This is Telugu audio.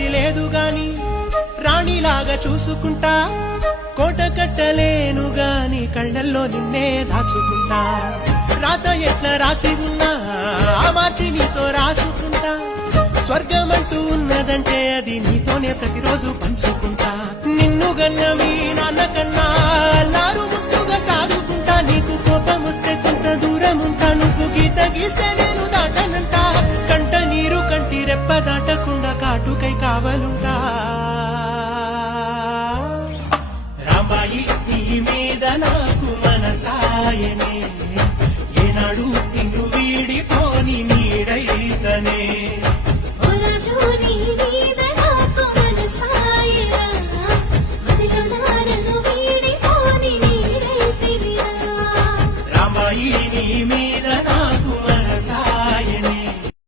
గది లేదు గాని రాణిలాగా చూసుకుంటా, కోట కట్టలేను గాని కళ్ళల్లో నిన్నే దాచుకుంటా. రాత ఎట్లా రాసి ఉన్నా మార్చి నీతో రాసుకుంటా, స్వర్గమంటూ ఉన్నదంటే అది నీతోనే ప్రతిరోజు పంచుకుంటా. నిన్ను గన్న మీ నాన్న కన్నా లారు ముద్దుగా సాదుకుంటా, నీకు కోపం వస్తే కొంత దూరం ఉంటా, నువ్వు గీత గీస్తే నేను దాటనంట, కంట నీరు కంటి రెప్ప దాటకుండా కాటుకై కావలుంటా. రామాయి నీ మీద నాకు మనసాయనే, ఏనాడు నిన్ను వీడిపోని నీడైతనే.